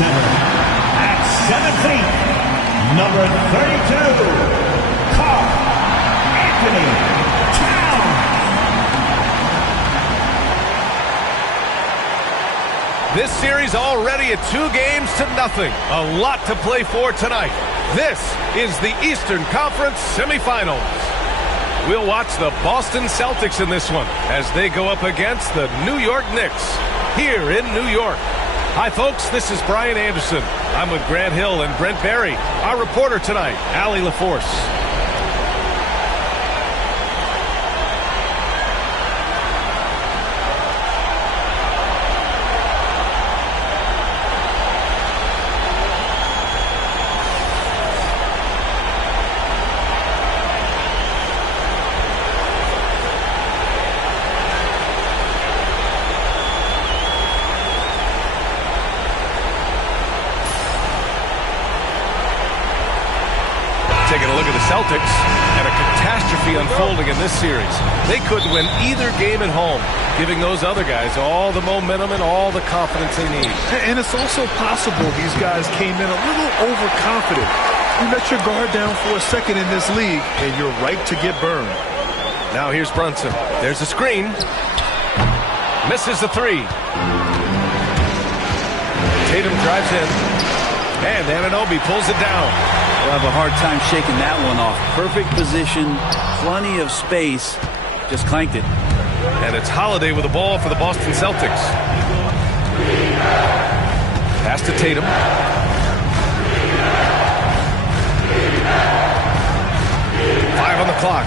center. At 7 feet, number 32, Karl Anthony Towns. This series already at 2 games to nothing. A lot to play for tonight. This is the Eastern Conference semifinals. We'll watch the Boston Celtics in this one as they go up against the New York Knicks here in New York. Hi, folks. This is Brian Anderson. I'm with Grant Hill and Brent Barry. Our reporter tonight, Allie LaForce. Taking a look at the Celtics and a catastrophe unfolding in this series. They couldn't win either game at home, giving those other guys all the momentum and all the confidence they need. And it's also possible these guys came in a little overconfident. You let your guard down for a second in this league, and you're right to get burned. Now here's Brunson. There's a screen. Misses the 3. Tatum drives in. And Anunoby pulls it down. We'll have a hard time shaking that one off. Perfect position, plenty of space, just clanked it. And it's Holiday with the ball for the Boston Celtics. Pass to Tatum. 5 on the clock.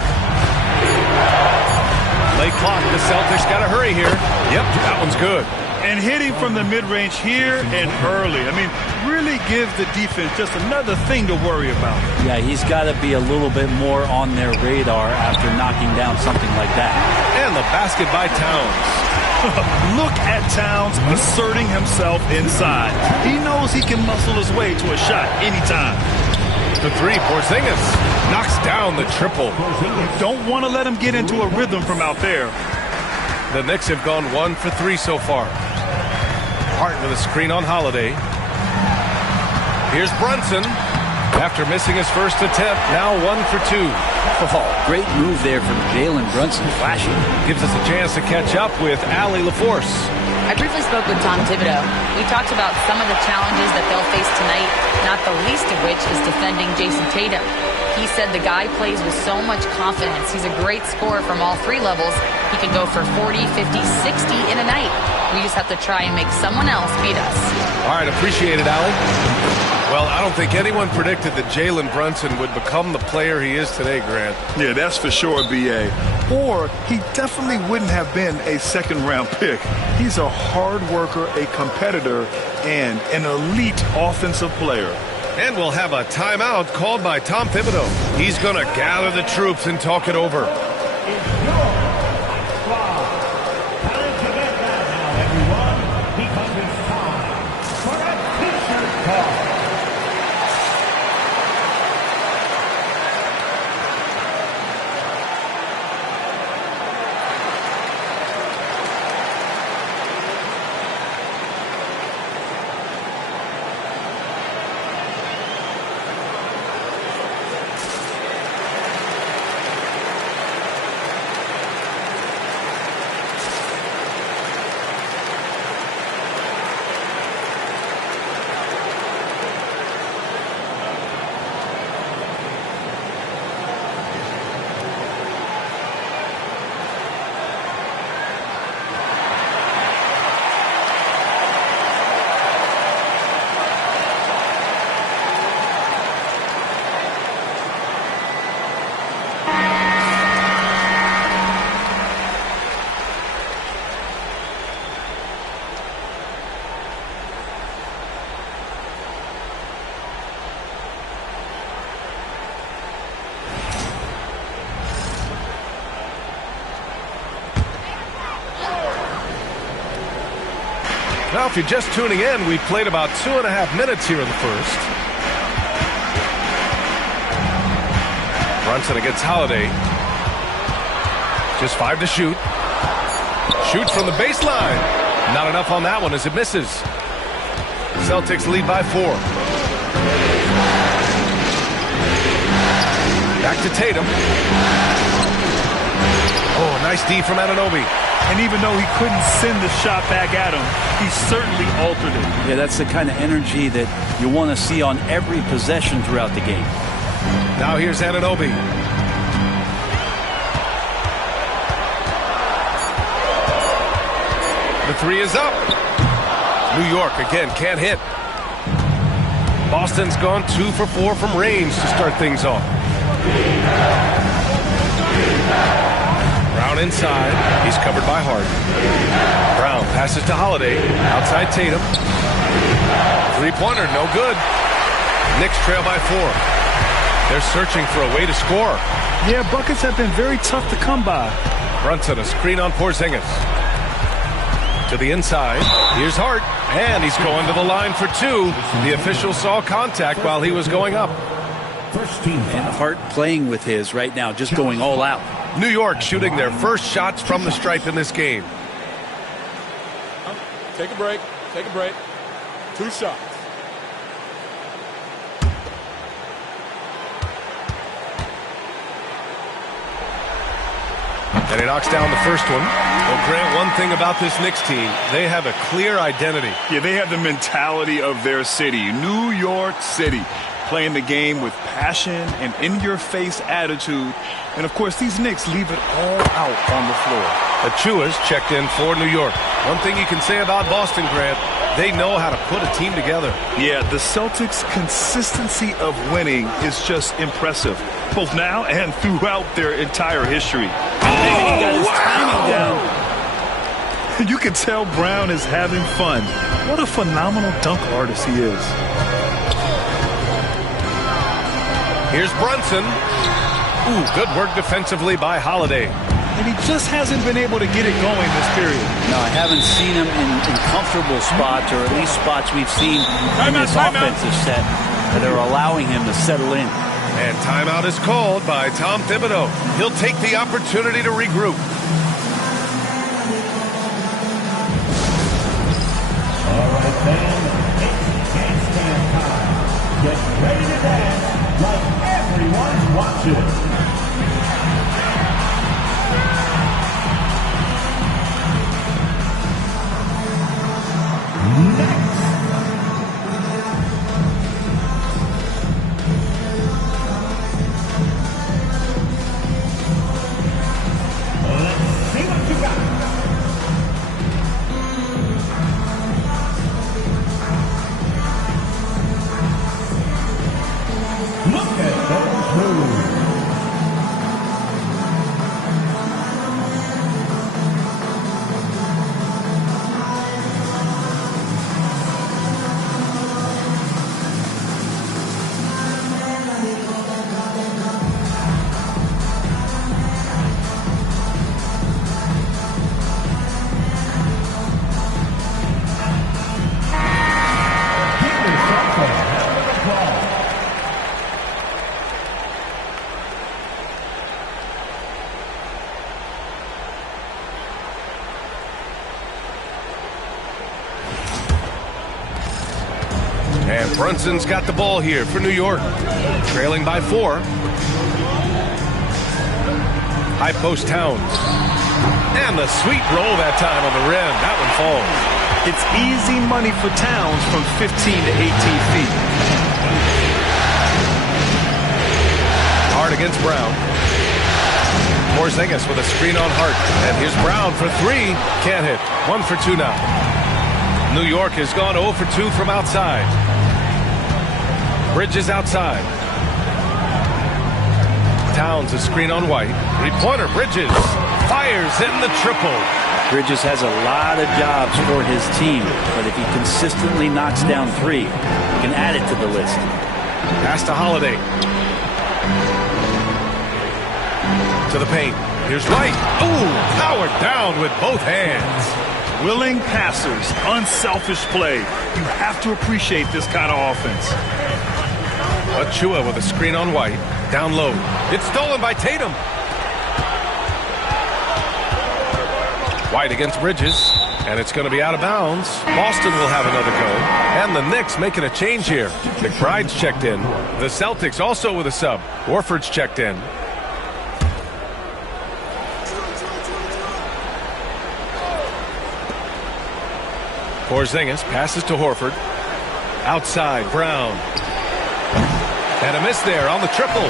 Late clock. The Celtics got to hurry here. Yep, that one's good. And hitting from the mid-range here and early. I mean, really gives the defense just another thing to worry about. Yeah, he's got to be a little bit more on their radar after knocking down something like that. And the basket by Towns. Look at Towns asserting himself inside. He knows he can muscle his way to a shot anytime. The 3, Porzingis knocks down the triple. You don't want to let him get into a rhythm from out there. The Knicks have gone 1 for 3 so far. Hart with a screen on Holiday. Here's Brunson. After missing his first attempt, now 1 for 2. Oh, great move there from Jalen Brunson, flashing. Gives us a chance to catch up with Allie LaForce. I briefly spoke with Tom Thibodeau. We talked about some of the challenges that they'll face tonight, not the least of which is defending Jason Tatum. He said the guy plays with so much confidence. He's a great scorer from all 3 levels. He can go for 40, 50, 60 in a night. We just have to try and make someone else beat us. All right, appreciate it, Allie. Well, I don't think anyone predicted that Jalen Brunson would become the player he is today, Grant. Yeah, that's for sure, B.A. Or he definitely wouldn't have been a second-round pick. He's a hard worker, a competitor, and an elite offensive player. And we'll have a timeout called by Tom Thibodeau. He's going to gather the troops and talk it over. Now, if you're just tuning in, we played about 2.5 minutes here in the first. Brunson against Holiday. Just 5 to shoot. Shoots from the baseline. Not enough on that one as it misses. Celtics lead by 4. Back to Tatum. Oh, nice D from Anunoby. And even though he couldn't send the shot back at him, he certainly altered it. Yeah, that's the kind of energy that you want to see on every possession throughout the game. Now here's Anunoby. The 3 is up. New York again can't hit. Boston's gone 2 for 4 from range to start things off. Brown inside. He's covered by Hart. Brown passes to Holiday. Outside Tatum. Three-pointer, no good. Knicks trail by 4. They're searching for a way to score. Yeah, buckets have been very tough to come by. Brunson, a screen on Porzingis. To the inside. Here's Hart. And he's going to the line for 2. The official saw contact while he was going up. And Hart playing with his right now, just going all out. New York shooting their first shots from the stripe in this game. Take a break. Take a break. 2 shots. And he knocks down the first one. Well, Grant, one thing about this Knicks team, they have a clear identity. Yeah, they have the mentality of their city, New York City, playing the game with passion and in-your-face attitude. And, of course, these Knicks leave it all out on the floor. Achua's checked in for New York. One thing you can say about Boston, Grant, they know how to put a team together. Yeah, the Celtics' consistency of winning is just impressive, both now and throughout their entire history. He got his timing down. You can tell Brown is having fun. What a phenomenal dunk artist he is. Here's Brunson. Ooh, good work defensively by Holiday. And he just hasn't been able to get it going this period. No, I haven't seen him in comfortable spots, or at least spots we've seen in this offensive set that are allowing him to settle in. And timeout is called by Tom Thibodeau. He'll take the opportunity to regroup. All right, fans, it's handstand time. Get ready to dance like everyone's watching. Next. Let's see what you got. Look at those moves. And Brunson's got the ball here for New York. Trailing by 4. High post Towns. And the sweet roll that time on the rim. That one falls. It's easy money for Towns from 15 to 18 feet. Hart against Brown. Porzingis with a screen on Hart. And here's Brown for 3. Can't hit. 1 for 2 now. New York has gone 0 for 2 from outside. Bridges outside. Towns a screen on White. Three-pointer. Bridges fires in the triple. Bridges has a lot of jobs for his team, but if he consistently knocks down 3, he can add it to the list. Pass to Holiday. To the paint. Here's White. Ooh, powered down with both hands. Willing passers, unselfish play. You have to appreciate this kind of offense. Achua with a screen on White. Down low. It's stolen by Tatum. White against Bridges. And it's going to be out of bounds. Boston will have another go. And the Knicks making a change here. McBride's checked in. The Celtics also with a sub. Horford's checked in. Porzingis passes to Horford. Outside, Brown. And a miss there on the triple.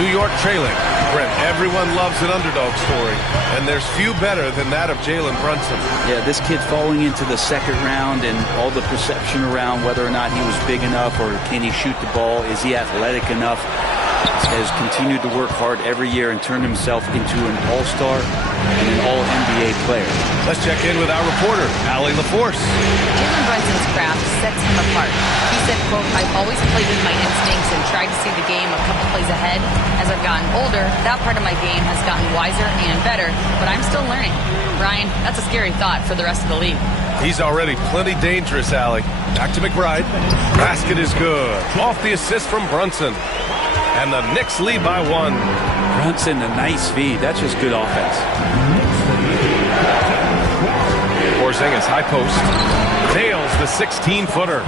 New York trailing. Brent, everyone loves an underdog story, and there's few better than that of Jalen Brunson. Yeah, this kid falling into the second round and all the perception around whether or not he was big enough or can he shoot the ball, is he athletic enough, has continued to work hard every year and turn himself into an all-star and an all-NBA player. Let's check in with our reporter, Allie LaForce. Jalen Brunson's craft sets him apart. He said, quote, "I've always played with my instincts and tried to see the game a couple plays ahead. As I've gotten older, that part of my game has gotten wiser and better, but I'm still learning." Brian, that's a scary thought for the rest of the league. He's already plenty dangerous, Allie. Back to McBride. Basket is good. Off the assist from Brunson. And the Knicks lead by 1. Brunson, a nice feed. That's just good offense. Porzingis, high post. Nails the 16-footer.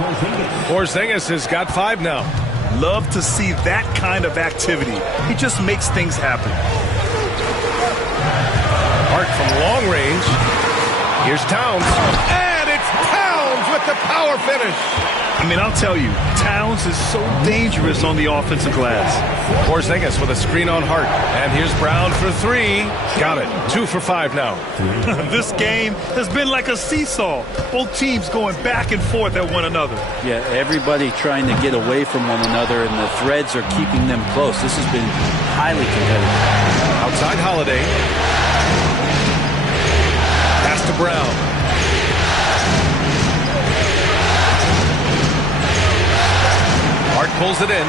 Porzingis has got 5 now. Love to see that kind of activity. He just makes things happen. Hart from long range. Here's Towns. And it's Towns with the power finish. I mean, I'll tell you, Towns is so dangerous on the offensive glass. Porzingis with a screen on Hart. And here's Brown for 3. Got it. 2 for 5 now. This game has been like a seesaw. Both teams going back and forth at one another. Yeah, everybody trying to get away from one another, and the threads are keeping them close. This has been highly competitive. Outside Holiday. Pass to Brown. Hart pulls it in.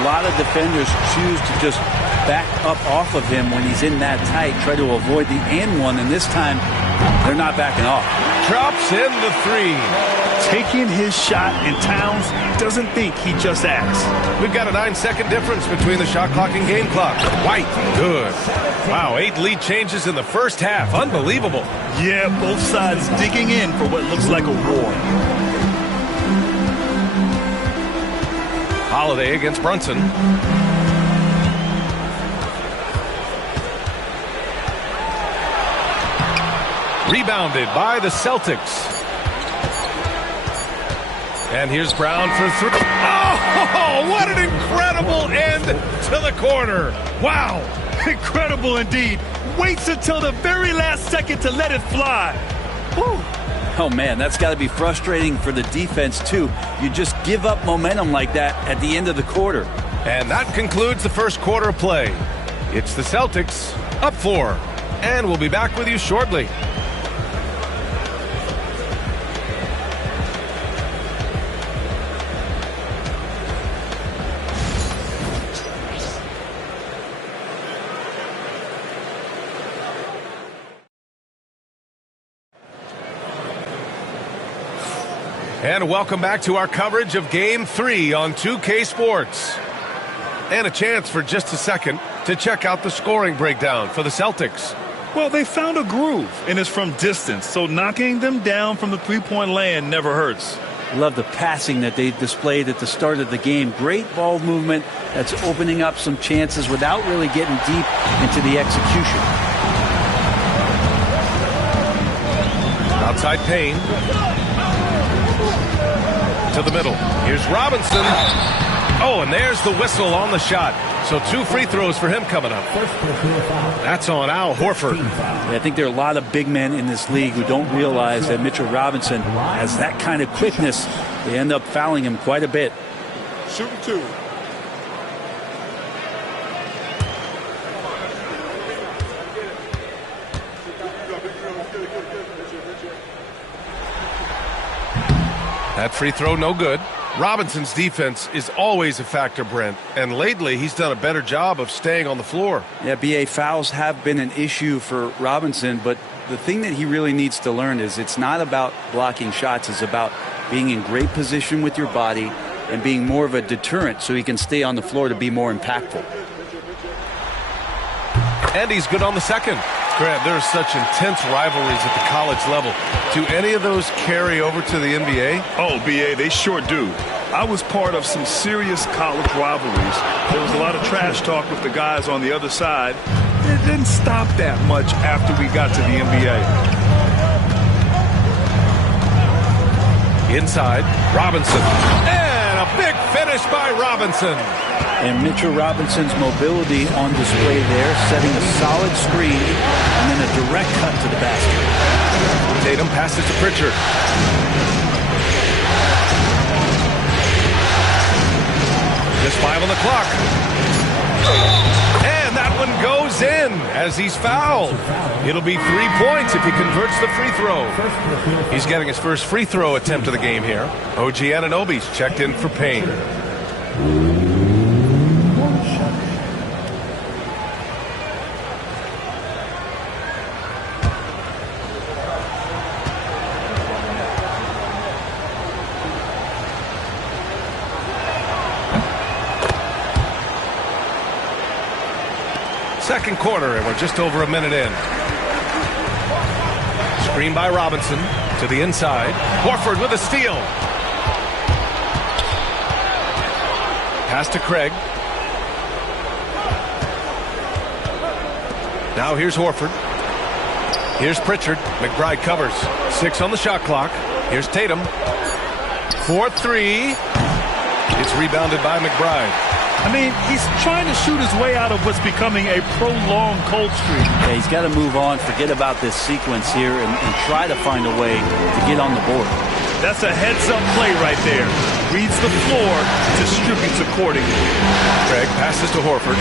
A lot of defenders choose to just back up off of him when he's in that tight, try to avoid the and one, and this time they're not backing off. Drops in the 3. Taking his shot, and Towns doesn't think, he just acts. We've got a 9-second difference between the shot clock and game clock. White, good. Wow, 8 lead changes in the first half. Unbelievable. Yeah, both sides digging in for what looks like a war. Holiday against Brunson. Rebounded by the Celtics. And here's Brown for 3. Oh, what an incredible end to the quarter. Wow, incredible indeed. Waits until the very last second to let it fly. Woo. Oh, man, that's got to be frustrating for the defense, too. You just give up momentum like that at the end of the quarter. And that concludes the first quarter of play. It's the Celtics up 4. And we'll be back with you shortly. And welcome back to our coverage of Game 3 on 2K Sports. And a chance for just a second to check out the scoring breakdown for the Celtics. Well, they found a groove, and it's from distance, so knocking them down from the three-point land never hurts. Love the passing that they displayed at the start of the game. Great ball movement that's opening up some chances without really getting deep into the execution. Outside Payne. To the middle. Here's Robinson. Oh, and there's the whistle on the shot. So 2 free throws for him coming up. That's on Al Horford. Yeah, I think there are a lot of big men in this league who don't realize that Mitchell Robinson has that kind of quickness. They end up fouling him quite a bit. Shooting 2. That free throw no good. Robinson's defense is always a factor, Brent, and lately he's done a better job of staying on the floor. Yeah, BA, fouls have been an issue for Robinson, but the thing that he really needs to learn is it's not about blocking shots, it's about being in great position with your body and being more of a deterrent so he can stay on the floor to be more impactful. And he's good on the second. Grant, there are such intense rivalries at the college level. Do any of those carry over to the NBA? Oh, BA, they sure do. I was part of some serious college rivalries. There was a lot of trash talk with the guys on the other side. It didn't stop that much after we got to the NBA. Inside, Robinson. And a big finish by Robinson. And Mitchell Robinson's mobility on display there, setting a solid screen and then a direct cut to the basket. Tatum passes to Pritchard. Just 5 on the clock. And that one goes in as he's fouled. It'll be 3 points if he converts the free throw. He's getting his first free throw attempt of the game here. OG Anunoby's checked in for Payne. Second quarter, and we're just over a minute in. Screen by Robinson to the inside. Horford with a steal. Pass to Craig. Now here's Horford. Here's Pritchard. McBride covers. 6 on the shot clock. Here's Tatum. 4-3. It's rebounded by McBride. I mean, he's trying to shoot his way out of what's becoming a prolonged cold streak. Yeah, he's got to move on, forget about this sequence here, and try to find a way to get on the board. That's a heads-up play right there. Reads the floor, distributes accordingly. Craig passes to Horford.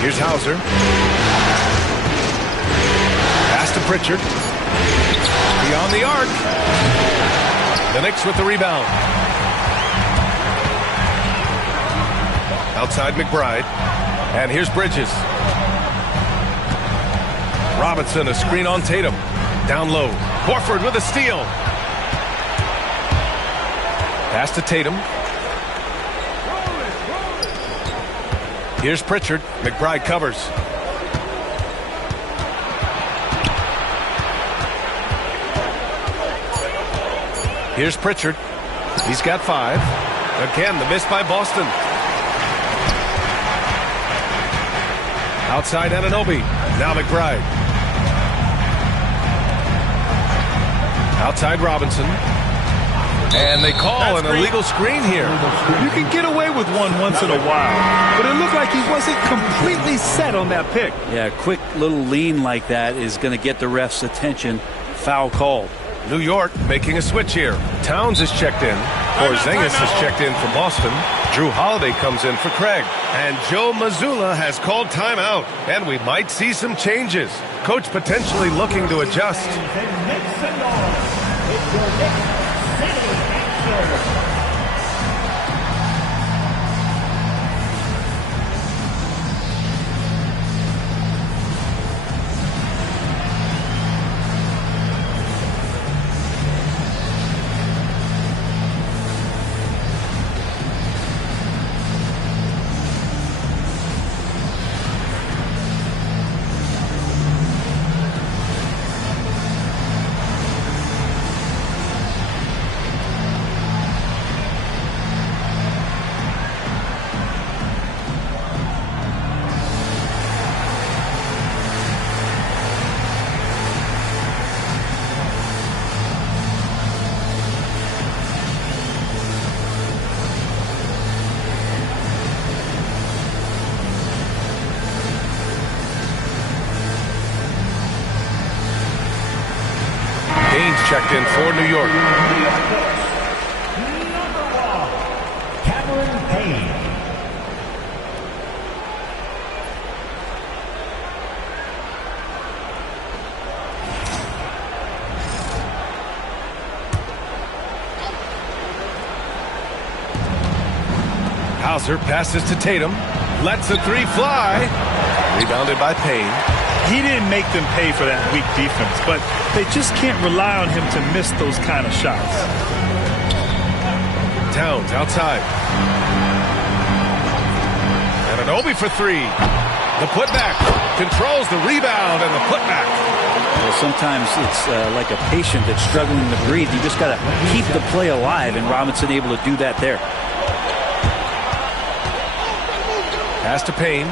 Here's Hauser. Pass to Pritchard. Beyond the arc. The Knicks with the rebound. Outside McBride. And here's Bridges. Robinson, a screen on Tatum. Down low. Horford with a steal. Pass to Tatum. Here's Pritchard. McBride covers. Here's Pritchard. He's got 5. Again, the miss by Boston. Outside Anunoby. Now McBride. Outside Robinson. And they call an illegal screen here. You can get away with one once in a while, but it looked like he wasn't completely set on that pick. Yeah, a quick little lean like that is going to get the ref's attention. Foul called. New York making a switch here. Towns is checked in. Porzingis has checked in for Boston. Drew Holiday comes in for Craig. And Joe Mazzulla has called timeout. And we might see some changes. Coach potentially looking to adjust. Checked in for New York. Hauser passes to Tatum. Lets the 3 fly. Rebounded by Payne. He didn't make them pay for that weak defense, but they just can't rely on him to miss those kind of shots. Towns outside. Anunoby for 3. The putback. Controls the rebound and the putback. Well, sometimes it's like a patient that's struggling to breathe. You just got to keep the play alive, and Robinson able to do that there. Pass to Payne.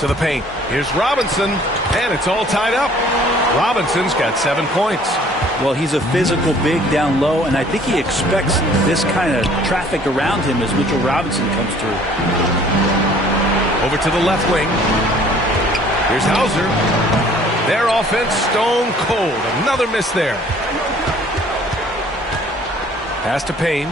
To the paint. Here's Robinson, and it's all tied up. Robinson's got 7 points. Well, he's a physical big down low, and I think he expects this kind of traffic around him as Mitchell Robinson comes through. Over to the left wing. Here's Hauser. Their offense stone cold. Another miss there. Pass to Payne.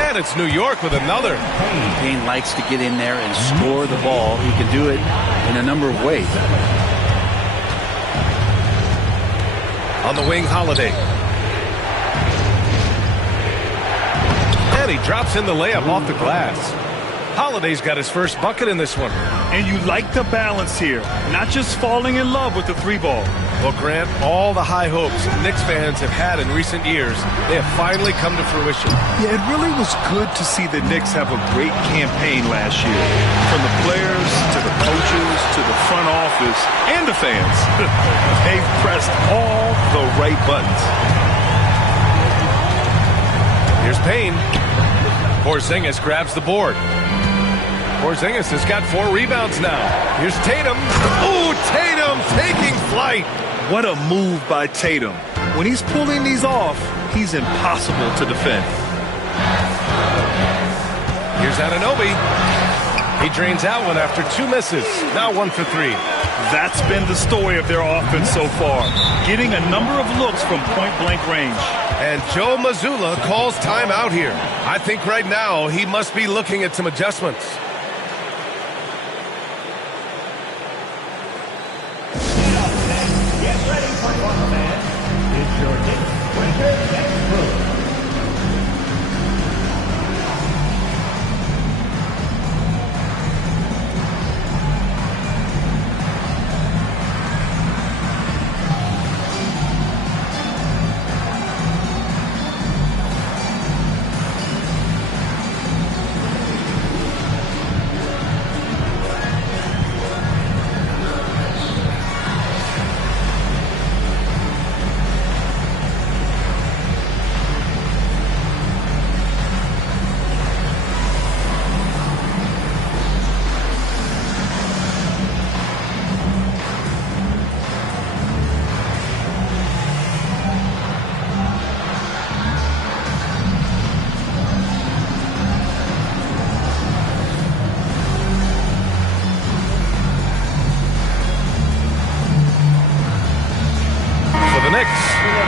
And it's New York with another. Payne likes to get in there and score the ball. He can do it in a number of ways. On the wing, Holiday. And he drops in the layup off the glass. Holiday's got his first bucket in this one. And you like the balance here, not just falling in love with the 3-ball. Well, Grant, all the high hopes Knicks fans have had in recent years, they have finally come to fruition. Yeah, it really was good to see the Knicks have a great campaign last year. From the players to the coaches to the front office and the fans. They've pressed all the right buttons. Here's Payne. Porzingis grabs the board. Porzingis has got 4 rebounds now. Here's Tatum. Ooh, Tatum taking flight. What a move by Tatum. When he's pulling these off, he's impossible to defend. Here's Anunoby. He drains out one after 2 misses. Now 1 for 3. That's been the story of their offense so far. Getting a number of looks from point-blank range. And Joe Mazzulla calls timeout here. I think right now he must be looking at some adjustments. Get ready for one man. It's your Knicks winter next move.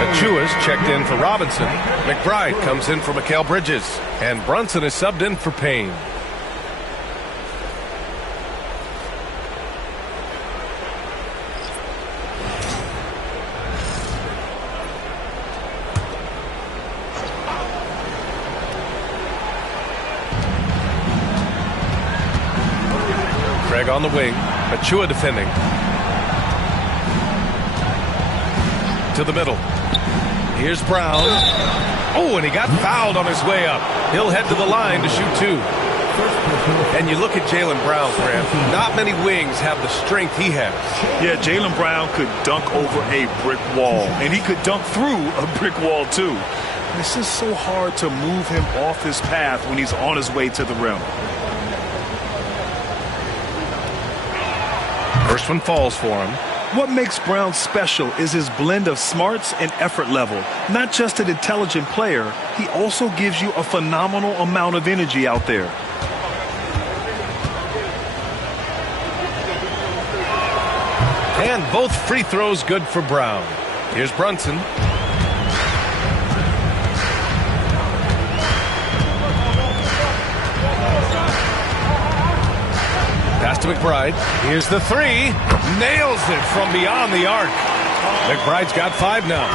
Achua's checked in for Robinson. McBride comes in for Mikal Bridges. And Brunson is subbed in for Payne. Craig on the wing. Achua defending. To the middle. Here's Brown. Oh, and he got fouled on his way up. He'll head to the line to shoot 2. And you look at Jaylen Brown, Grant. Not many wings have the strength he has. Yeah, Jaylen Brown could dunk over a brick wall. And he could dunk through a brick wall, too. It's just so hard to move him off his path when he's on his way to the rim. First one falls for him. What makes Brown special is his blend of smarts and effort level. Not just an intelligent player, he also gives you a phenomenal amount of energy out there. And both free throws good for Brown. Here's Brunson. Pass to McBride. Here's the 3. Nails it from beyond the arc. McBride's got 5 now.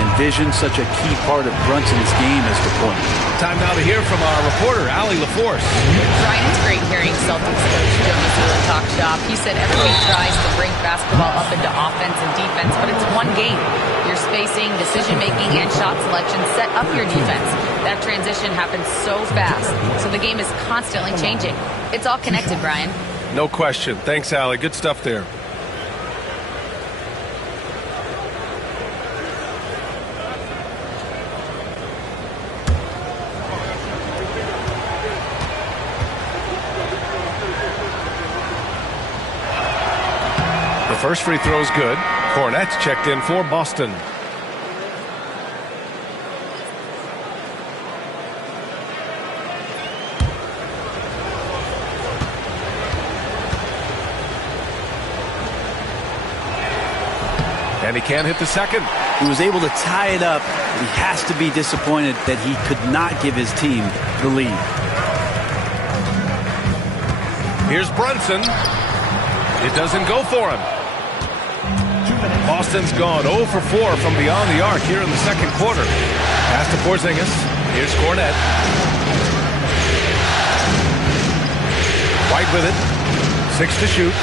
And vision, such a key part of Brunson's game as the point. Time now to hear from our reporter, Allie LaForce. Brian, it's great hearing Celtics coach Joe Mazzulla talk shop. He said everybody tries to bring basketball up into offense and defense, but it's one game. Your spacing, decision-making, and shot selection set up your defense. That transition happens so fast, so the game is constantly changing. It's all connected, Brian. No question. Thanks, Allie. Good stuff there. The first free throw is good. Cornette's checked in for Boston. And he can't hit the second. He was able to tie it up. He has to be disappointed that he could not give his team the lead. Here's Brunson. It doesn't go for him. Boston's gone 0 for 4 from beyond the arc here in the second quarter. Pass to Porzingis. Here's Cornette. White with it. 6 to shoot.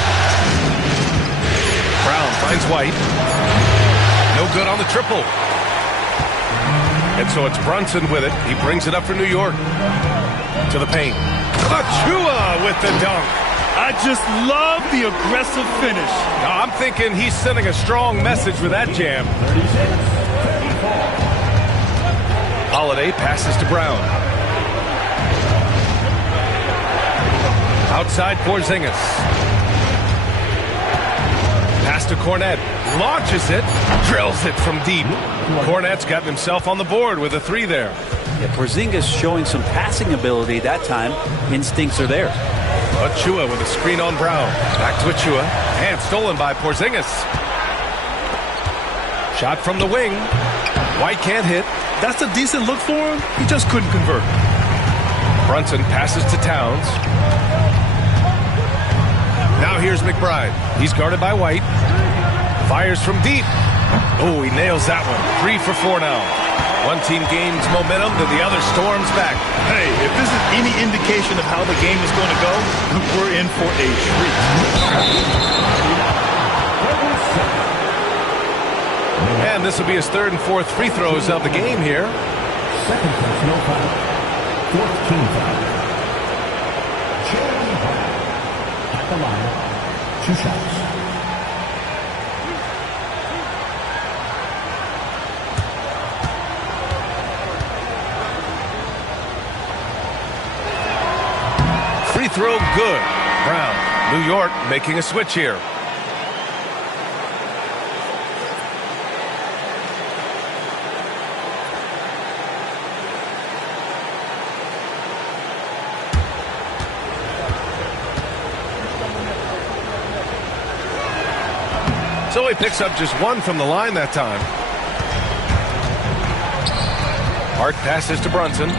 Brown finds White. No good on the triple. And so it's Brunson with it. He brings it up for New York. To the paint. Achua with the dunk. I just love the aggressive finish. Now, I'm thinking he's sending a strong message with that jam. Holiday passes to Brown. Outside Porzingis. Pass to Cornette. Launches it. Drills it from deep. Cornette's gotten himself on the board with a 3 there. Yeah, Porzingis showing some passing ability that time. Instincts are there. Achua with a screen on Brown. Back to Achua. And stolen by Porzingis. Shot from the wing. White can't hit. That's a decent look for him. He just couldn't convert. Brunson passes to Towns. Now here's McBride. He's guarded by White. Fires from deep. Oh, he nails that one. 3 for 4 now. One team gains momentum, then the other storms back. Hey, if this is any indication of how the game is going to go, we're in for a treat. And this will be his 3rd and 4th free throws of the game here. Second personal foul. 4th team foul. Jeremy Brown at the line. 2 shots. Free throw good. Brown. New York making a switch here. So he picks up just 1 from the line that time. Hart passes to Brunson.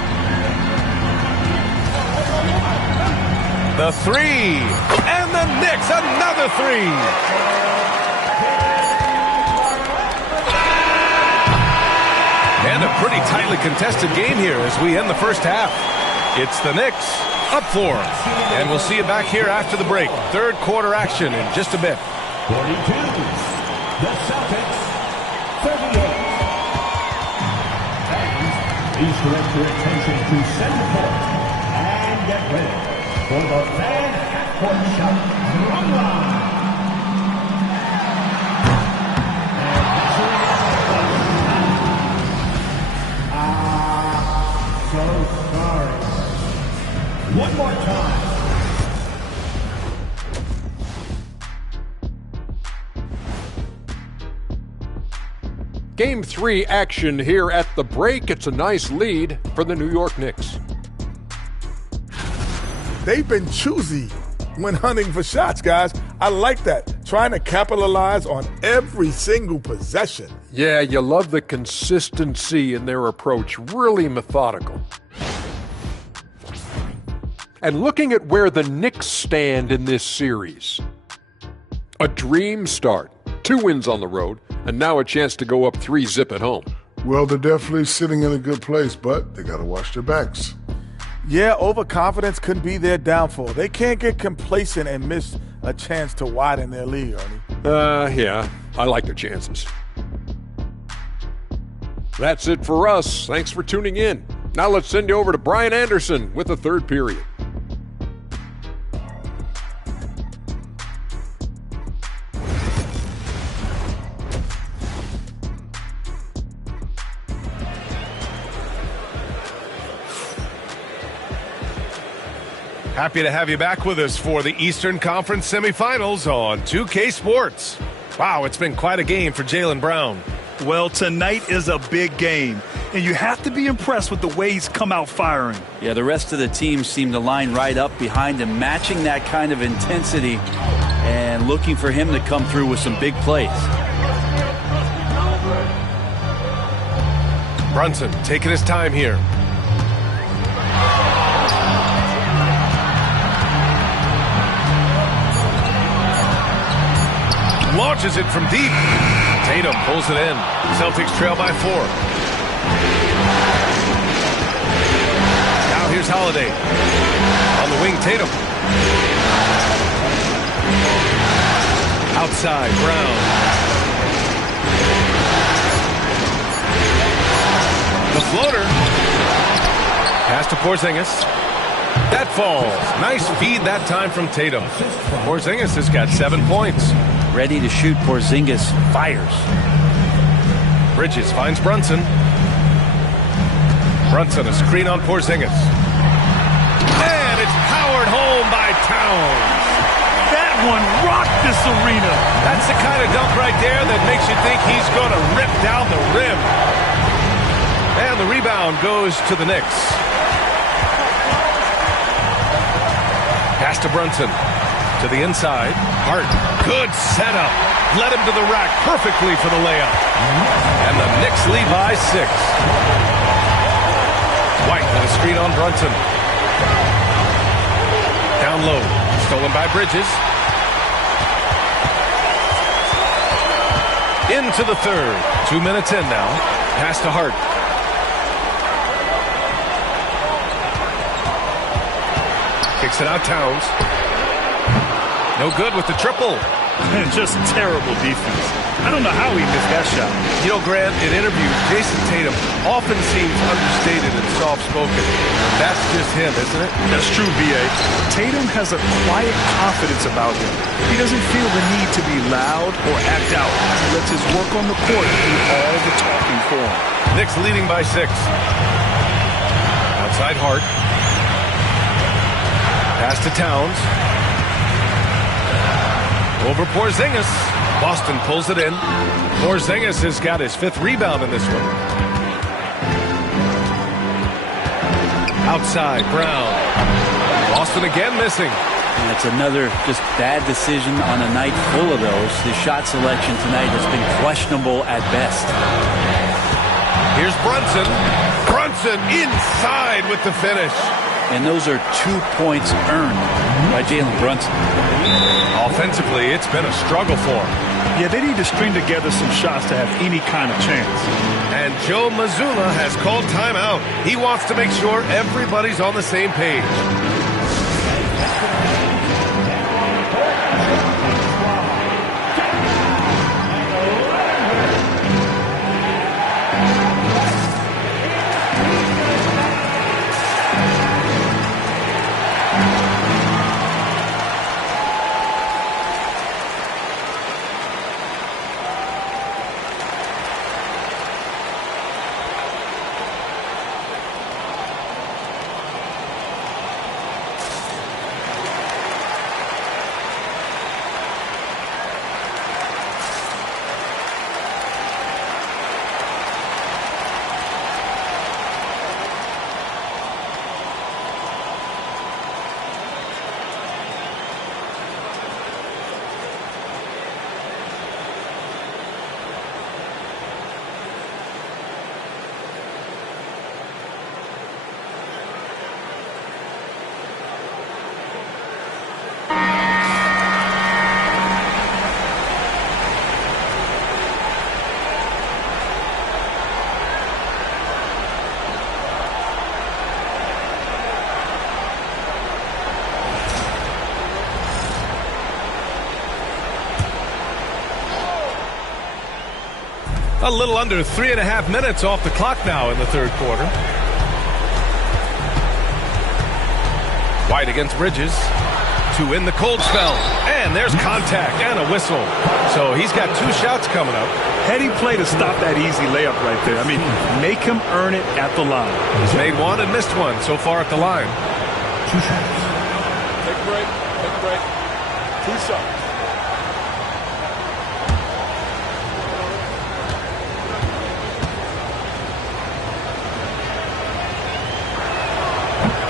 The 3. And the Knicks, another 3. And a pretty tightly contested game here as we end the first half. It's the Knicks up 4. And we'll see you back here after the break. 3rd quarter action in just a bit. 42. The Celtics, 38. And please direct your attention to center court and get ready for the fan half-court shot drum line. So sorry. One more time. Game 3 action here at the break. It's a nice lead for the New York Knicks. They've been choosy when hunting for shots, guys. I like that. Trying to capitalize on every single possession. Yeah, you love the consistency in their approach. Really methodical. And looking at where the Knicks stand in this series. A dream start. 2 wins on the road, and now a chance to go up 3-zip at home. Well, they're definitely sitting in a good place, but they got to watch their backs. Yeah, overconfidence could be their downfall. They can't get complacent and miss a chance to widen their lead, Ernie. Yeah, I like their chances. That's it for us. Thanks for tuning in. Now let's send you over to Brian Anderson with the third period. Happy to have you back with us for the Eastern Conference semifinals on 2K Sports. Wow, it's been quite a game for Jaylen Brown. Well, tonight is a big game, and you have to be impressed with the way he's come out firing. Yeah, the rest of the team seem to line right up behind him, matching that kind of intensity and looking for him to come through with some big plays. Brunson taking his time here. Launches it from deep. Tatum pulls it in. Celtics trail by 4. Now here's Holiday. On the wing, Tatum. Outside, Brown. The floater. Pass to Porzingis. That falls. Nice feed that time from Tatum. Porzingis has got 7 points. Ready to shoot. Porzingis fires. Bridges finds Brunson. Brunson, a screen on Porzingis. And it's powered home by Towns. That one rocked this arena. That's the kind of dunk right there that makes you think he's going to rip down the rim. And the rebound goes to the Knicks. Pass to Brunson. To the inside. Hart. Good setup. Led him to the rack perfectly for the layup. And the Knicks lead by 6. White with a screen on Brunson. Down low. Stolen by Bridges. Into the third. 2 minutes in now. Pass to Hart. Kicks it out, Towns. No good with the triple. Just terrible defense. I don't know how he missed that shot. You know, Grant, in interviews, Jason Tatum often seems understated and soft-spoken. That's just him, isn't it? That's true, B.A. Tatum has a quiet confidence about him. He doesn't feel the need to be loud or act out. He lets his work on the court do all the talking for him. Knicks leading by 6. Outside Hart. Pass to Towns. Over Porzingis. Boston pulls it in. Porzingis has got his 5th rebound in this one. Outside, Brown. Boston again missing. And it's another just bad decision on a night full of those. His shot selection tonight has been questionable at best. Here's Brunson. Brunson inside with the finish. And those are 2 points earned by Jalen Brunson. Offensively, it's been a struggle for him. Yeah, they need to string together some shots to have any kind of chance. And Joe Mazzulla has called timeout. He wants to make sure everybody's on the same page. A little under 3.5 minutes off the clock now in the third quarter. White against Bridges to win the cold spell. And there's contact and a whistle. So he's got 2 shots coming up. Heady play to stop that easy layup right there. I mean, make him earn it at the line. He's made 1 and missed 1 so far at the line. 2 shots. Take a break. Take a break. 2 shots.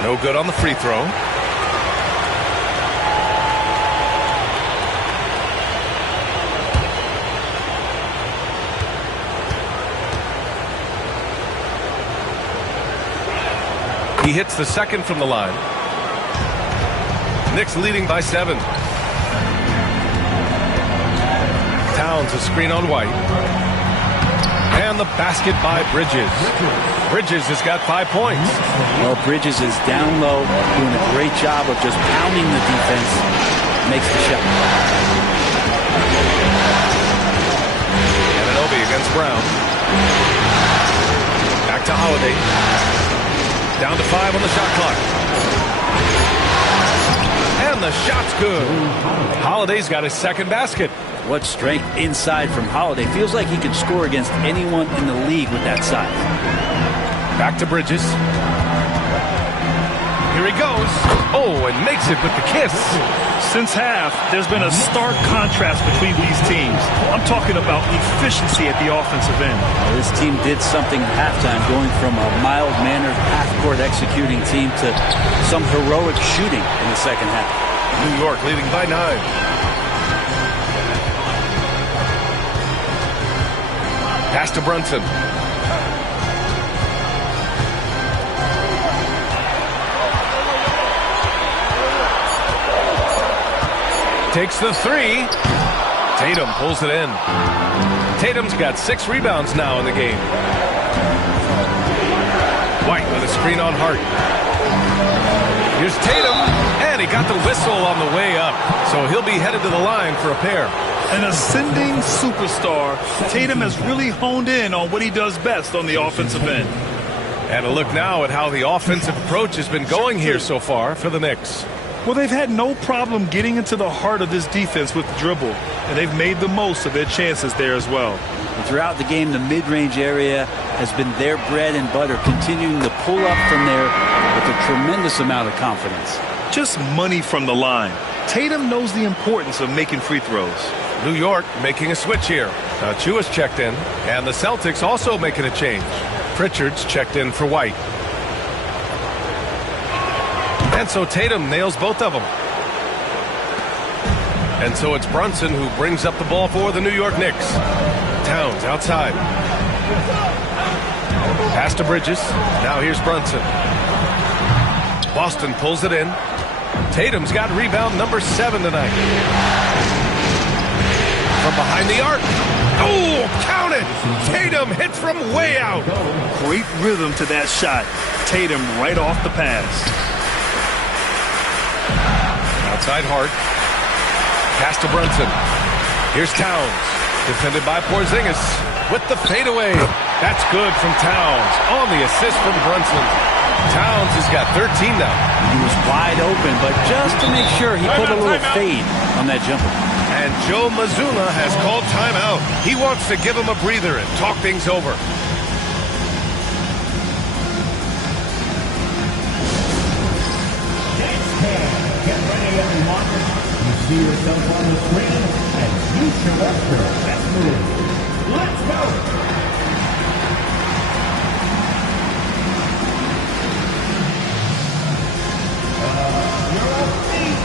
No good on the free throw. He hits the second from the line. Knicks leading by 7. Towns a screen on White. And the basket by Bridges. Bridges has got 5 points. Well, Bridges is down low, doing a great job of just pounding the defense. Makes the shot. Anunoby against Brown. Back to Holiday. Down to 5 on the shot clock. And the shot's good. Holiday's got his second basket. What strength inside from Holiday. Feels like he can score against anyone in the league with that size. Back to Bridges. Here he goes. Oh, and makes it with the kiss. Since half, there's been a stark contrast between these teams. I'm talking about efficiency at the offensive end. Well, this team did something at halftime, going from a mild-mannered half-court executing team to some heroic shooting in the second half. New York leading by 9. Pass to Brunson. Takes the 3. Tatum pulls it in. Tatum's got 6 rebounds now in the game. White with a screen on Hart. Here's Tatum, and he got the whistle on the way up. So he'll be headed to the line for a pair. An ascending superstar, Tatum has really honed in on what he does best on the offensive end. And a look now at how the offensive approach has been going here so far for the Knicks. Well, they've had no problem getting into the heart of this defense with the dribble, and they've made the most of their chances there as well. And throughout the game, the mid-range area has been their bread and butter, continuing to pull up from there with a tremendous amount of confidence. Just money from the line. Tatum knows the importance of making free throws. New York making a switch here. Chua's checked in, and the Celtics also making a change. Pritchard's checked in for White. And so Tatum nails both of them. And so it's Brunson who brings up the ball for the New York Knicks. Towns outside. Pass to Bridges. Now here's Brunson. Boston pulls it in. Tatum's got rebound number 7 tonight. From behind the arc. Oh, count it! Tatum hits from way out. Great rhythm to that shot. Tatum right off the pass. Outside Hart. Pass to Brunson. Here's Towns. Defended by Porzingis with the fadeaway. That's good from Towns on the assist from Brunson. Towns has got 13 now. He was wide open, but just to make sure, he put a little fade on that jumper. And Joe Mazzulla has called timeout. He wants to give him a breather and talk things over. Get ready, everyone. You see yourself on the screen, and you show up your best move. Let's go! You're up feet.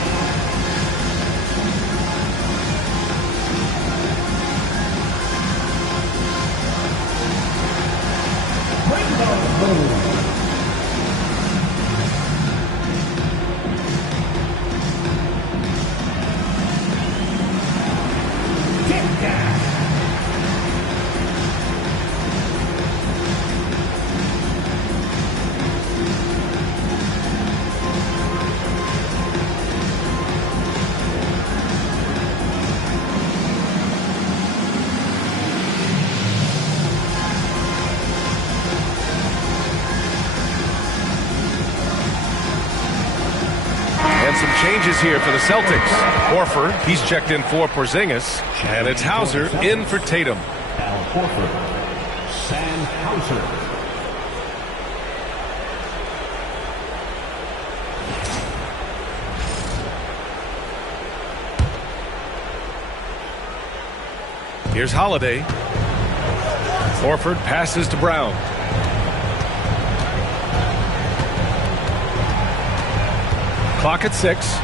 Rainbow move. on some changes here for the Celtics. Horford, he's checked in for Porzingis. And it's Hauser in for Tatum. Al Horford. Sam Hauser. Here's Holiday. Horford passes to Brown. Clock at 6.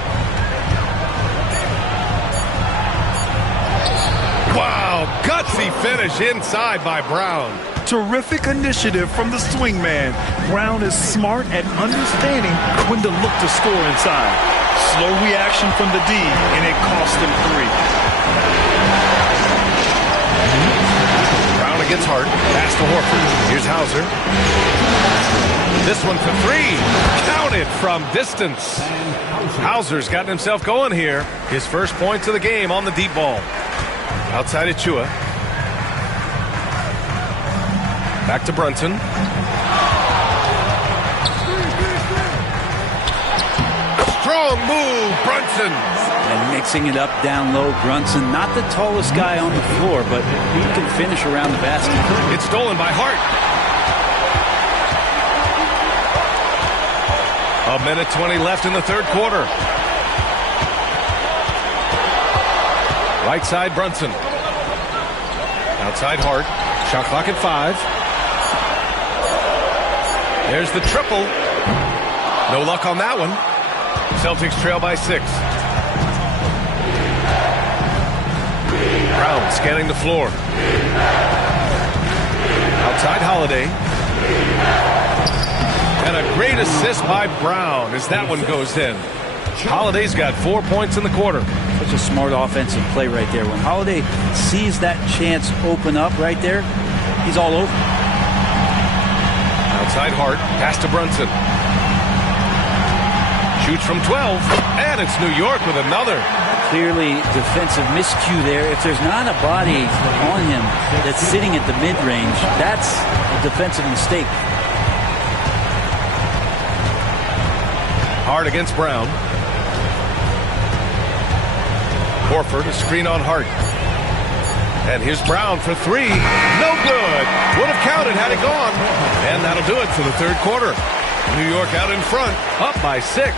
Wow, gutsy finish inside by Brown. Terrific initiative from the swingman. Brown is smart at understanding when to look to score inside. Slow reaction from the D, and it cost him 3. Gets Hart. Pass to Horford. Here's Hauser. This one for 3. Counted from distance. Hauser's gotten himself going here. His first points of the game on the deep ball. Outside of Chua. Back to Brunson. Strong move, Brunson. And mixing it up down low, Brunson, not the tallest guy on the floor, but he can finish around the basket. It's stolen by Hart. 1:20 left in the third quarter. Right side, Brunson. Outside, Hart. Shot clock at 5. There's the triple. No luck on that one. Celtics trail by 6. Brown scanning the floor. Outside Holiday. And a great assist by Brown as that one goes in. Holiday's got 4 points in the quarter. Such a smart offensive play right there. When Holiday sees that chance open up right there, he's all over. Outside Hart. Pass to Brunson. Shoots from 12. And it's New York with another. Clearly defensive miscue there. If there's not a body on him that's sitting at the mid-range, that's a defensive mistake. Hart against Brown. Horford, a screen on Hart. And here's Brown for 3. No good. Would have counted had it gone. And that'll do it for the third quarter. New York out in front, up by 6.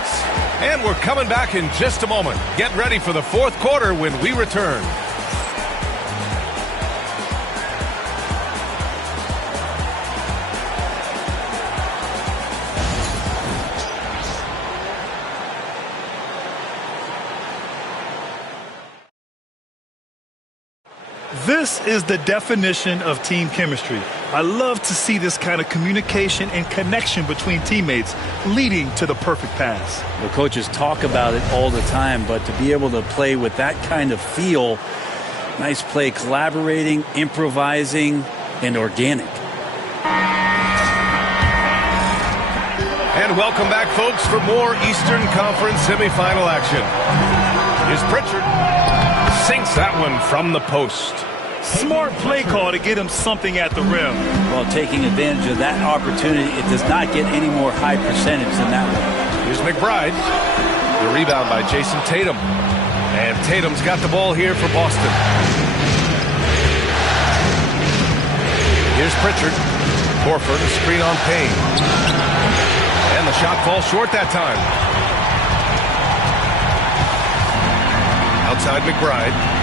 And we're coming back in just a moment. Get ready for the fourth quarter when we return. This is the definition of team chemistry. I love to see this kind of communication and connection between teammates leading to the perfect pass. The coaches talk about it all the time, but to be able to play with that kind of feel, nice play, collaborating, improvising, and organic. And welcome back, folks, for more Eastern Conference semifinal action. Here's Pritchard. Sinks that one from the post. Smart play call to get him something at the rim. Well, taking advantage of that opportunity, it does not get any more high percentage than that one. Here's McBride. The rebound by Jason Tatum. And Tatum's got the ball here for Boston. Here's Pritchard. Horford, a screen on Payne. And the shot falls short that time. Outside McBride.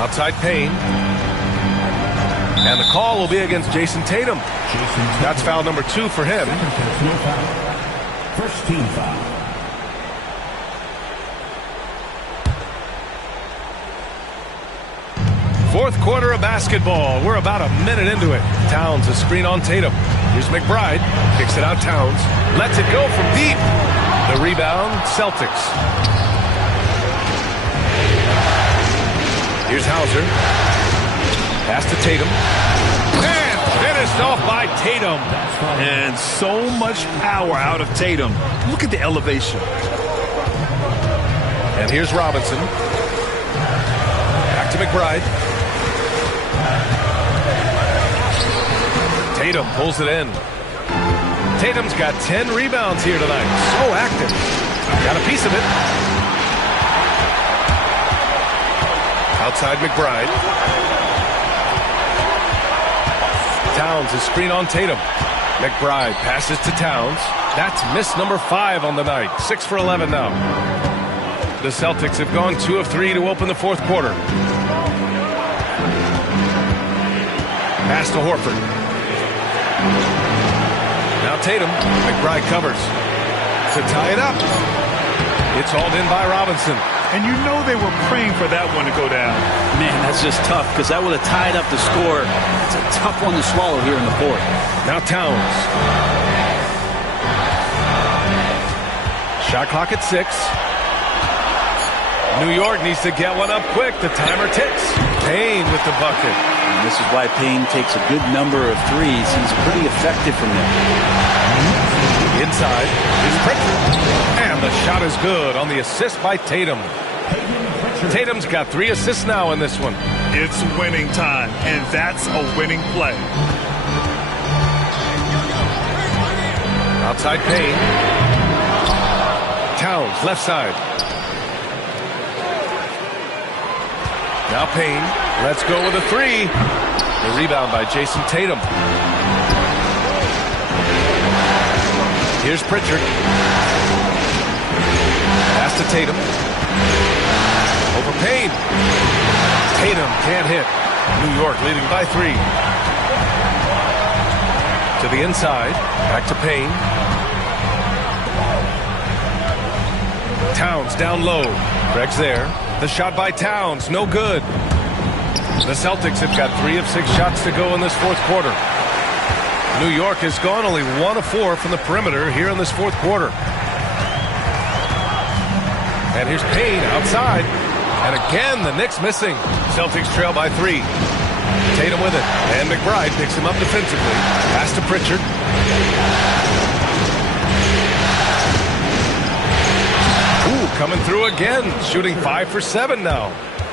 Outside Payne. And the call will be against Jason Tatum. That's foul number 2 for him. First team foul. Fourth quarter of basketball. We're about a minute into it. Towns, a screen on Tatum. Here's McBride. Kicks it out Towns. Lets it go from deep. The rebound, Celtics. Here's Hauser. Pass to Tatum. And finished off by Tatum. And so much power out of Tatum. Look at the elevation. And here's Robinson. Back to McBride. Tatum pulls it in. Tatum's got 10 rebounds here tonight. So active. Got a piece of it. Outside McBride. Towns is screen on Tatum. McBride passes to Towns. That's miss number 5 on the night. 6 for 11 now. The Celtics have gone 2 of 3 to open the fourth quarter. Pass to Horford. Now Tatum. McBride covers. To tie it up. It's hauled in by Robinson. And you know they were praying for that one to go down. Man, that's just tough because that would have tied up the score. It's a tough one to swallow here in the fourth. Now Towns. Shot clock at 6. New York needs to get one up quick. The timer ticks. Payne with the bucket. And this is why Payne takes a good number of threes. He's pretty effective from there. Inside is Pritchard. And the shot is good on the assist by Tatum. Tatum's got 3 assists now in this one. It's winning time, and that's a winning play. Outside Payne. Towns, left side. Now Payne. Let's go with a 3. The rebound by Jason Tatum. Here's Pritchard. Pass to Tatum. Over Payne. Tatum can't hit. New York leading by 3. To the inside. Back to Payne. Towns down low. Craig's there. The shot by Towns. No good. The Celtics have got 3 of 6 shots to go in this fourth quarter. New York has gone only 1 of 4 from the perimeter here in this fourth quarter. And here's Payne outside. And again, the Knicks missing. Celtics trail by 3. Tatum with it. And McBride picks him up defensively. Pass to Pritchard. Ooh, coming through again. Shooting 5 for 7 now.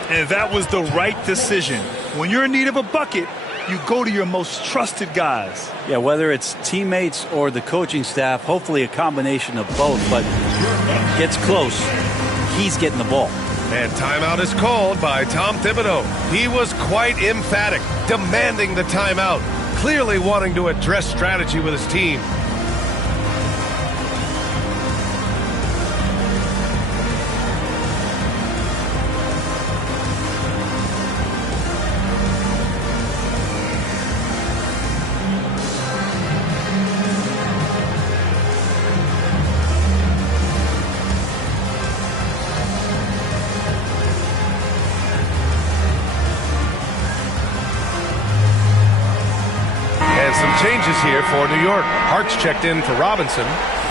And that was the right decision. When you're in need of a bucket, you go to your most trusted guys. Yeah, whether it's teammates or the coaching staff, hopefully a combination of both, but gets close. He's getting the ball. And timeout is called by Tom Thibodeau. He was quite emphatic, demanding the timeout, clearly wanting to address strategy with his team. Changes here for New York. Hart's checked in for Robinson.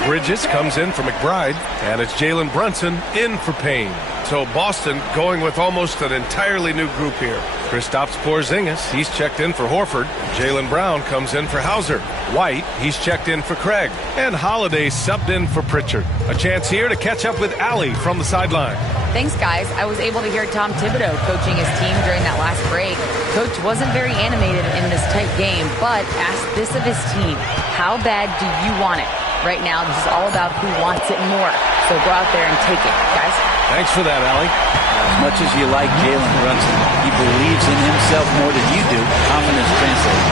Bridges comes in for McBride. And it's Jalen Brunson in for Payne. So Boston going with almost an entirely new group here. Kristaps Porzingis, he's checked in for Horford. Jaylen Brown comes in for Hauser. White, he's checked in for Craig. And Holiday subbed in for Pritchard. A chance here to catch up with Allie from the sideline. Thanks, guys. I was able to hear Tom Thibodeau coaching his team during that last break. Coach wasn't very animated in this tight game, but asked this of his team. How bad do you want it? Right now, this is all about who wants it more. So go out there and take it, guys. Thanks for that, Allie. As much as you like Jalen Brunson, he believes in himself more than you do. Confidence translates.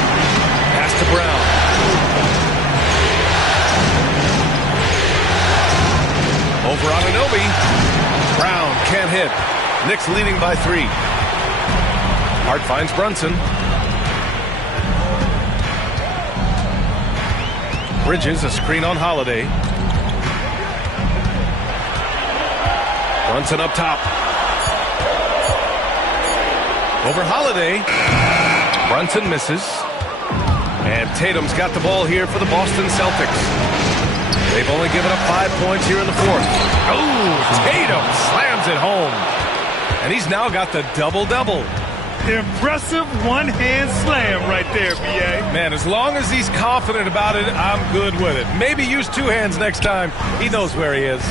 Pass to Brown. Over Anunoby. Brown can't hit. Knicks leading by 3. Hart finds Brunson. Bridges, a screen on Holiday. Brunson up top. Over Holiday. Brunson misses. And Tatum's got the ball here for the Boston Celtics. They've only given up 5 points here in the fourth. Oh, Tatum slams it home. And he's now got the double-double. Impressive one-hand slam right there, B.A. Man, as long as he's confident about it, I'm good with it. Maybe use 2 hands next time. He knows where he is.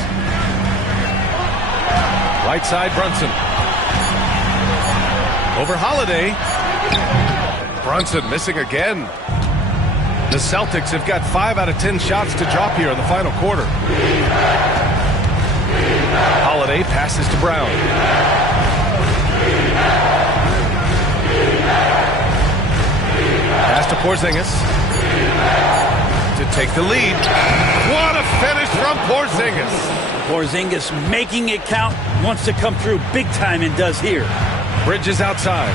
Right side, Brunson. Over Holiday. Brunson missing again. The Celtics have got 5 out of 10 shots to drop here in the final quarter. Holiday passes to Brown. Pass to Porzingis to take the lead. What a finish from Porzingis. Porzingis making it count, wants to come through big time and does here. Bridges outside.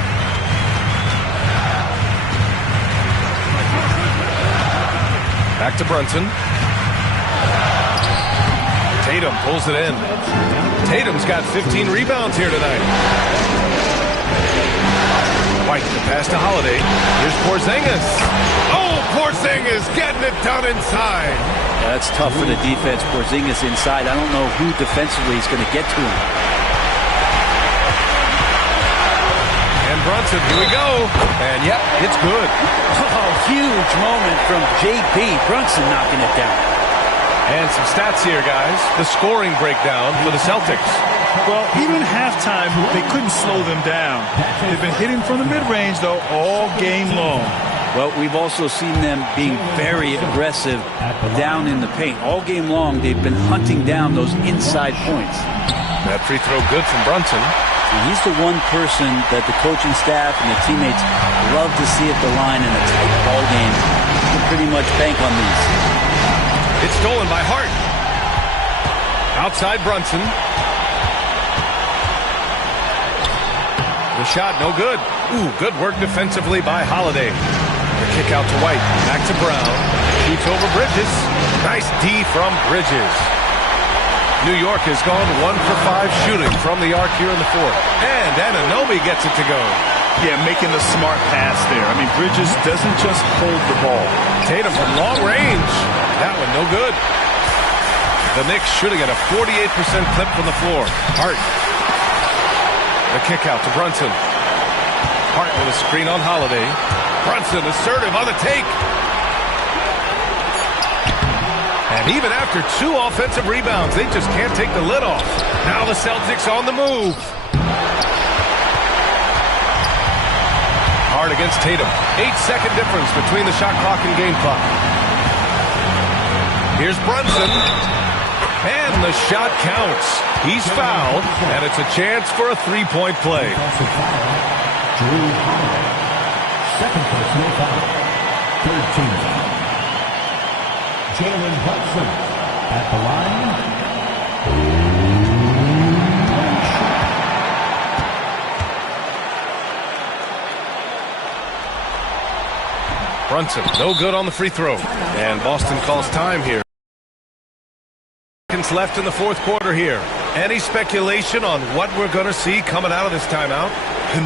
Back to Brunson. Tatum pulls it in. Tatum's got 15 rebounds here tonight. White to pass to Holiday. Here's Porzingis. Oh, Porzingis getting it done inside. Yeah, that's tough for the defense. Porzingis inside. I don't know who defensively is going to get to him. And Brunson, here we go. And yep, it's good. Oh, huge moment from JP. Brunson knocking it down. And some stats here, guys. The scoring breakdown for the Celtics. Well, even halftime, they couldn't slow them down. They've been hitting from the mid-range, though, all game long. Well, we've also seen them being very aggressive down in the paint. All game long, they've been hunting down those inside points. That free throw good from Brunson. And he's the one person that the coaching staff and the teammates love to see at the line in a tight ball game. You can pretty much bank on these. It's stolen by Hart. Outside Brunson. The shot, no good. Ooh, good work defensively by Holiday. The kick out to White. Back to Brown. Shoots over Bridges. Nice D from Bridges. New York has gone 1 for 5 shooting from the arc here in the fourth. And Anunoby gets it to go. Yeah, making the smart pass there. I mean, Bridges doesn't just hold the ball. Tatum from long range. That one no good. The Knicks shooting at a 48% clip from the floor. Hart. The kick out to Brunson. Hart with a screen on Holiday. Brunson assertive on the take. And even after 2 offensive rebounds, they just can't take the lid off. Now the Celtics on the move. Hart against Tatum. 8-second difference between the shot clock and game clock. Here's Brunson. And the shot counts. He's fouled, and it's a chance for a 3-point play. Second personal foul. Third team foul. Jalen Brunson at the line. Brunson, no good on the free throw. And Boston calls time here. Seconds left in the fourth quarter here. Any speculation on what we're going to see coming out of this timeout?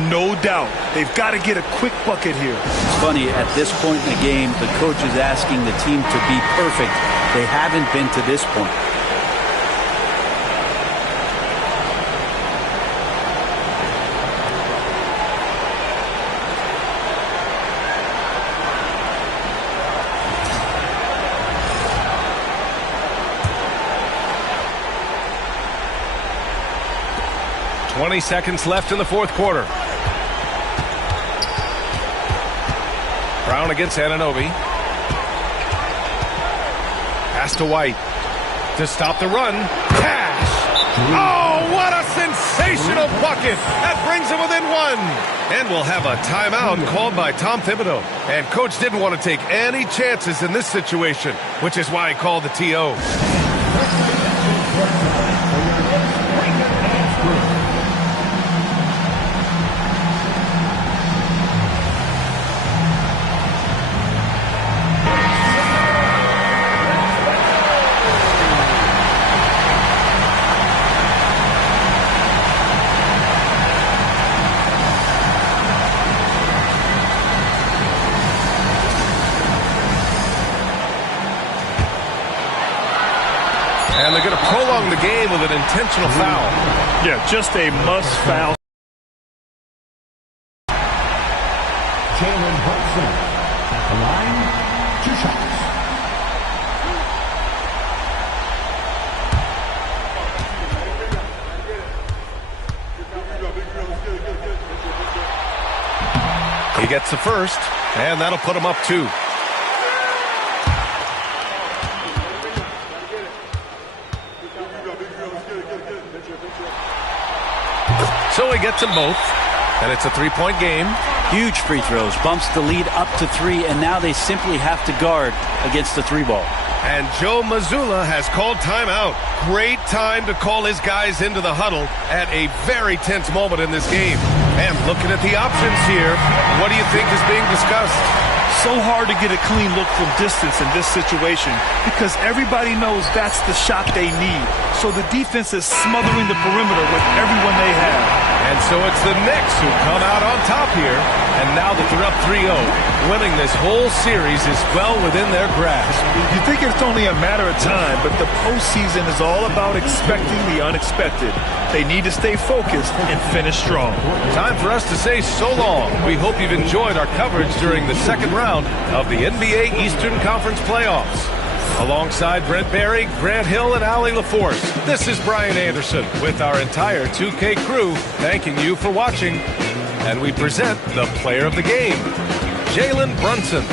No doubt. They've got to get a quick bucket here. It's funny, at this point in the game, the coach is asking the team to be perfect. They haven't been to this point. .20 seconds left in the fourth quarter. Brown against Anunoby. Pass to White to stop the run. Cash! Oh, what a sensational bucket! That brings him within 1. And we'll have a timeout called by Tom Thibodeau. And coach didn't want to take any chances in this situation, which is why he called the TO. And they're going to prolong the game with an intentional foul. Yeah, just a must foul. Jalen Brunson at the line. 2 shots. He gets the first, and that'll put him up 2. So he gets them both, and it's a three-point game. Huge free throws, bumps the lead up to 3, and now they simply have to guard against the 3-ball. And Joe Mazzulla has called timeout. Great time to call his guys into the huddle at a very tense moment in this game. And looking at the options here, what do you think is being discussed? So hard to get a clean look from distance in this situation because everybody knows that's the shot they need. So the defense is smothering the perimeter with everyone they have. And so it's the Knicks who come out on top here. And now that they're up 3-0, winning this whole series is well within their grasp. You think it's only a matter of time, but the postseason is all about expecting the unexpected. They need to stay focused and finish strong. Time for us to say so long. We hope you've enjoyed our coverage during the second round of the NBA Eastern Conference Playoffs. Alongside Brent Barry, Grant Hill, and Allie LaForce, this is Brian Anderson with our entire 2K crew thanking you for watching. And we present the player of the game, Jalen Brunson.